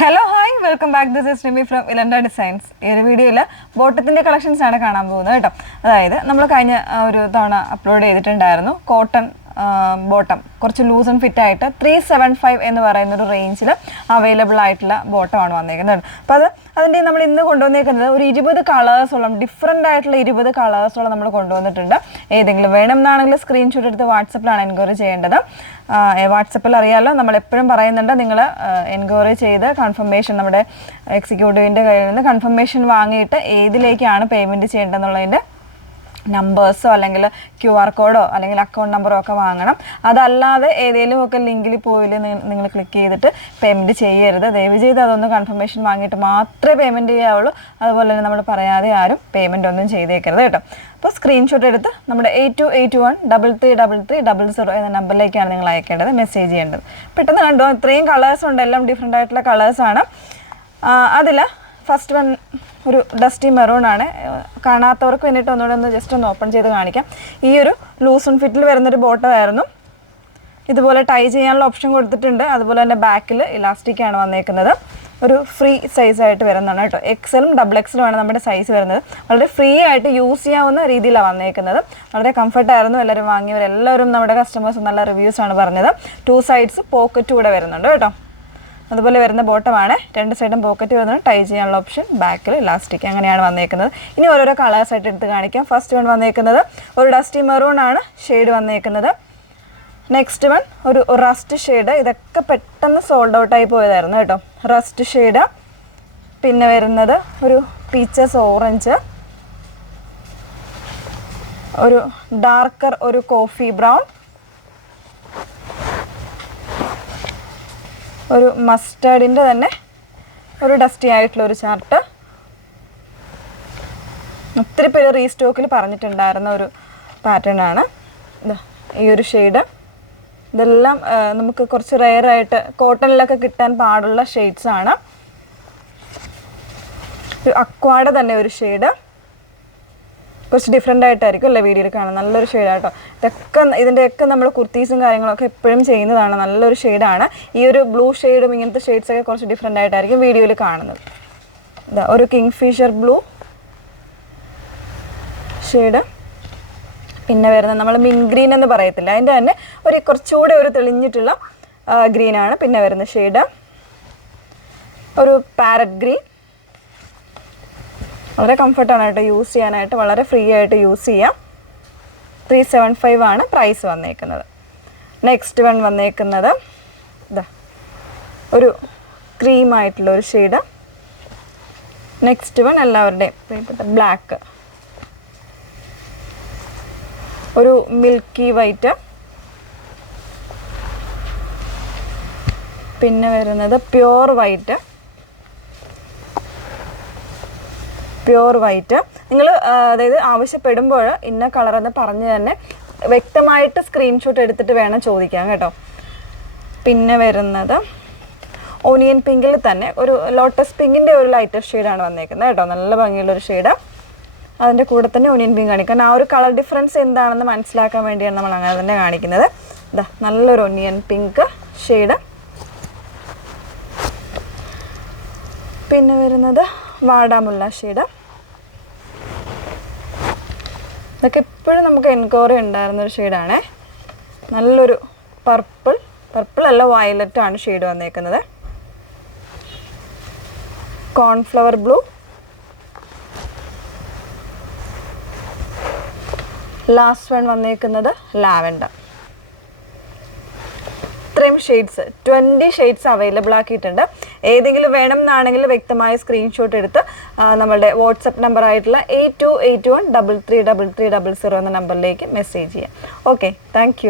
Hello hi welcome back. This is Nimi from Ilanda Designs. ഈ ഒരു വീഡിയോയിൽ ബോട്ടത്തിൻ്റെ കളക്ഷൻസ് ആണ് കാണാൻ പോകുന്നത് കേട്ടോ. അതായത് നമ്മൾ കഴിഞ്ഞ ഒരു തവണ അപ്ലോഡ് ചെയ്തിട്ടുണ്ടായിരുന്നു കോട്ടൺ ബോട്ടം, കുറച്ച് ലൂസ് ആൻഡ് ഫിറ്റ് ആയിട്ട് 375 എന്ന് പറയുന്നൊരു റേഞ്ചിൽ അവൈലബിൾ ആയിട്ടുള്ള ബോട്ടമാണ് വന്നേക്കുന്നത്. അപ്പോൾ അതിൻ്റെ നമ്മൾ ഇന്ന് കൊണ്ടുവന്നേക്കുന്നത് ഒരു 20 കളേഴ്സോളം, ഡിഫറെൻ്റ് ആയിട്ടുള്ള 20 കളേഴ്സോളം നമ്മൾ കൊണ്ടുവന്നിട്ടുണ്ട്. ഏതെങ്കിലും വേണമെന്നാണെങ്കിൽ സ്ക്രീൻഷോട്ട് എടുത്ത് വാട്സപ്പിലാണ് എൻക്വയറി ചെയ്യേണ്ടത്. വാട്സപ്പിൽ അറിയാമല്ലോ, നമ്മളെപ്പോഴും പറയുന്നുണ്ട് നിങ്ങൾ എൻക്വയറി ചെയ്ത് കൺഫർമേഷൻ നമ്മുടെ എക്സിക്യൂട്ടീവിൻ്റെ കയ്യിൽ നിന്ന് കൺഫർമേഷൻ വാങ്ങിയിട്ട് ഏതിലേക്കാണ് പേയ്മെൻറ്റ് ചെയ്യേണ്ടതെന്നുള്ളതിൻ്റെ നമ്പേഴ്സോ അല്ലെങ്കിൽ QR കോഡോ അല്ലെങ്കിൽ അക്കൗണ്ട് നമ്പറോ ഒക്കെ വാങ്ങണം. അതല്ലാതെ ഏതെങ്കിലും ഒക്കെ ലിങ്കിൽ പോയി നിങ്ങൾ ക്ലിക്ക് ചെയ്തിട്ട് പേയ്മെൻറ്റ് ചെയ്യരുത്. ദയവ് ചെയ്ത് അതൊന്ന് കൺഫർമേഷൻ വാങ്ങിയിട്ട് മാത്രമേ പേയ്മെൻറ്റ് ചെയ്യാവുള്ളൂ. അതുപോലെ തന്നെ നമ്മൾ പറയാതെ ആരും പേയ്മെൻറ്റ് ഒന്നും ചെയ്തേക്കരുത് കേട്ടോ. അപ്പോൾ സ്ക്രീൻഷോട്ട് എടുത്ത് നമ്മുടെ 8281333300 എന്ന നമ്പറിലേക്കാണ് നിങ്ങൾ അയക്കേണ്ടത്, മെസ്സേജ് ചെയ്യേണ്ടത്. പെട്ടെന്ന് കണ്ടോ, ഇത്രയും കളേഴ്സ് ഉണ്ട്, എല്ലാം ഡിഫറെൻ്റ് ആയിട്ടുള്ള കളേഴ്സാണ്. അതിൽ ഫസ്റ്റ് വൺ ഒരു ഡസ്റ്റി മെറൂൺ ആണ്. കാണാത്തവർക്ക് വേണ്ടിയിട്ട് ഒന്നുകൂടെ ജസ്റ്റ് ഒന്ന് ഓപ്പൺ ചെയ്ത് കാണിക്കാം. ഈ ഒരു ലൂസ് ആൻഡ് ഫിറ്റിൽ വരുന്നൊരു ബോട്ടമായിരുന്നു. ഇതുപോലെ ടൈ ചെയ്യാനുള്ള ഓപ്ഷൻ കൊടുത്തിട്ടുണ്ട്. അതുപോലെ തന്നെ ബാക്കിൽ ഇലാസ്റ്റിക്കാണ് വന്നേക്കുന്നത്. ഒരു ഫ്രീ സൈസായിട്ട് വരുന്നതാണ് കേട്ടോ. XLും XXലും ആണ് നമ്മുടെ സൈസ് വരുന്നത്. വളരെ ഫ്രീ ആയിട്ട് യൂസ് ചെയ്യാവുന്ന രീതിയിലാണ് വന്നേക്കുന്നത്. വളരെ കംഫർട്ടായിരുന്നു. എല്ലാവരും വാങ്ങിയവരെല്ലാവരും നമ്മുടെ കസ്റ്റമേഴ്സ് നല്ല റിവ്യൂസാണ് പറഞ്ഞത്. 2 സൈഡ്സ് പോക്കറ്റ് കൂടെ വരുന്നുണ്ട് കേട്ടോ. അതുപോലെ വരുന്ന ബോട്ടമാണ്. 2 സൈഡും പോക്കറ്റ് വരുന്നത്, ടൈ ചെയ്യാനുള്ള ഓപ്ഷൻ, ബാക്കിൽ ഇലാസ്റ്റിക്, അങ്ങനെയാണ് വന്നേക്കുന്നത്. ഇനി ഓരോരോ കളേഴ്സായിട്ട് എടുത്ത് കാണിക്കാം. ഫസ്റ്റ് വൺ വന്നേക്കുന്നത് ഒരു ഡസ്റ്റി മെറൂൺ ആണ് ഷെയ്ഡ് വന്നേക്കുന്നത്. നെക്സ്റ്റ് വൺ ഒരു റസ്റ്റ് ഷെയ്ഡ്. ഇതൊക്കെ പെട്ടെന്ന് സോൾഡ് ഔട്ടായി പോയതായിരുന്നു കേട്ടോ. Rest shade. പിന്നെ വരുന്നത് ഒരു പീച്ചസ് ഓറഞ്ച്, ഒരു ഡാർക്കർ ഒരു കോഫി ബ്രൗൺ, ഒരു മസ്റ്റാർഡിൻ്റെ തന്നെ ഒരു ഡസ്റ്റി ആയിട്ടുള്ള ഒരു ചാർട്ട്. ഒത്തിരി പേര് റീസ്റ്റോക്കിൽ പറഞ്ഞിട്ടുണ്ടായിരുന്ന ഒരു പാറ്റേൺ ആണ് ഈ ഒരു ഷെയ്ഡ്. ഇതെല്ലാം നമുക്ക് കുറച്ച് റെയറായിട്ട് കോട്ടണിലൊക്കെ കിട്ടാൻ പാടുള്ള ഷെയ്ഡ്സാണ്. ഒരു അക്വാടെ തന്നെ ഒരു ഷെയ്ഡ്, കുറച്ച് ഡിഫറെൻ്റ് ആയിട്ടായിരിക്കും അല്ലേ വീഡിയോയിൽ കാണാം. നല്ലൊരു ഷെയ്ഡാട്ടോ. ഇതിൻ്റെയൊക്കെ നമ്മൾ കുർത്തീസും കാര്യങ്ങളൊക്കെ എപ്പോഴും ചെയ്യുന്നതാണ്. നല്ലൊരു ഷെയ്ഡാണ്. ഈ ഒരു ബ്ലൂ ഷെയ്ഡും ഇങ്ങനത്തെ ഷെയ്ഡ്സൊക്കെ കുറച്ച് ഡിഫറെൻ്റ് ആയിട്ടായിരിക്കും വീഡിയോയിൽ കാണുന്നത്. ഒരു കിങ് ഫിഷർ ബ്ലൂ ഷെയ്ഡ്. പിന്നെ വരുന്നത് നമ്മൾ മിൻ ഗ്രീൻ എന്ന് പറയത്തില്ല, അതിൻ്റെ തന്നെ ഒരു കുറച്ചുകൂടെ ഒരു തെളിഞ്ഞിട്ടുള്ള ഗ്രീനാണ് പിന്നെ വരുന്ന ഷെയ്ഡ്. ഒരു പാരറ്റ് ഗ്രീൻ. വളരെ കംഫർട്ടാണ് കേട്ടോ യൂസ് ചെയ്യാനായിട്ട്, വളരെ ഫ്രീ ആയിട്ട് യൂസ് ചെയ്യാം. 375 ആണ് പ്രൈസ് വന്നേക്കുന്നത്. നെക്സ്റ്റ് വൺ വന്നേക്കുന്നത് ഒരു ക്രീമായിട്ടുള്ള ഒരു ഷെയ്ഡ്. നെക്സ്റ്റ് വൺ എല്ലാവരുടെയും ബ്ലാക്ക്, ഒരു മിൽക്കി വൈറ്റ്. പിന്നെ വരുന്നത് പ്യുവർ വൈറ്റ്. നിങ്ങൾ അതായത് ആവശ്യപ്പെടുമ്പോൾ ഇന്ന കളറെന്ന് പറഞ്ഞ് തന്നെ വ്യക്തമായിട്ട് സ്ക്രീൻഷോട്ട് എടുത്തിട്ട് വേണം ചോദിക്കാൻ കേട്ടോ. പിന്നെ വരുന്നത് ഓണിയൻ പിങ്കിൽ തന്നെ ഒരു ലോട്ടസ് പിങ്കിൻ്റെ ഒരു ലൈറ്റർ ഷെയ്ഡാണ് വന്നേക്കുന്നത് കേട്ടോ. നല്ല ഭംഗിയുള്ളൊരു ഷെയ്ഡ്. അതിൻ്റെ കൂടെ തന്നെ ഓണിയൻ പിങ്ക് കാണിക്കാൻ, ആ ഒരു കളർ ഡിഫറൻസ് എന്താണെന്ന് മനസ്സിലാക്കാൻ വേണ്ടിയാണ് നമ്മൾ അങ്ങനെ തന്നെ കാണിക്കുന്നത്. നല്ലൊരു ഓണിയൻ പിങ്ക് ഷെയ്ഡ്. പിന്നെ വരുന്നത് വാടാമുള്ള ഷെയ്ഡ്. ഇതൊക്കെ എപ്പോഴും നമുക്ക് എൻക്വയറി ഉണ്ടായിരുന്നൊരു ഷെയ്ഡാണേ. നല്ലൊരു പർപ്പിൾ അല്ല വയലറ്റ് ആണ് ഷെയ്ഡ് വന്നേക്കുന്നത്. Cornflour blue. ലാസ്റ്റ് വൺ വന്നേക്കുന്നത് ലാവൻഡർ. ഇത്രയും ഷെയ്ഡ്സ് 20 ഷെയ്ഡ്സ് അവൈലബിൾ ആക്കിയിട്ടുണ്ട്. ഏതെങ്കിലും വേണം എന്നാണെങ്കിൽ വ്യക്തമായ സ്ക്രീൻഷോട്ട് എടുത്ത് നമ്മളുടെ വാട്സപ്പ് നമ്പർ ആയിട്ടുള്ള 8281333300 എന്ന നമ്പറിലേക്ക് മെസ്സേജ് ചെയ്യാം. Okay, thank you.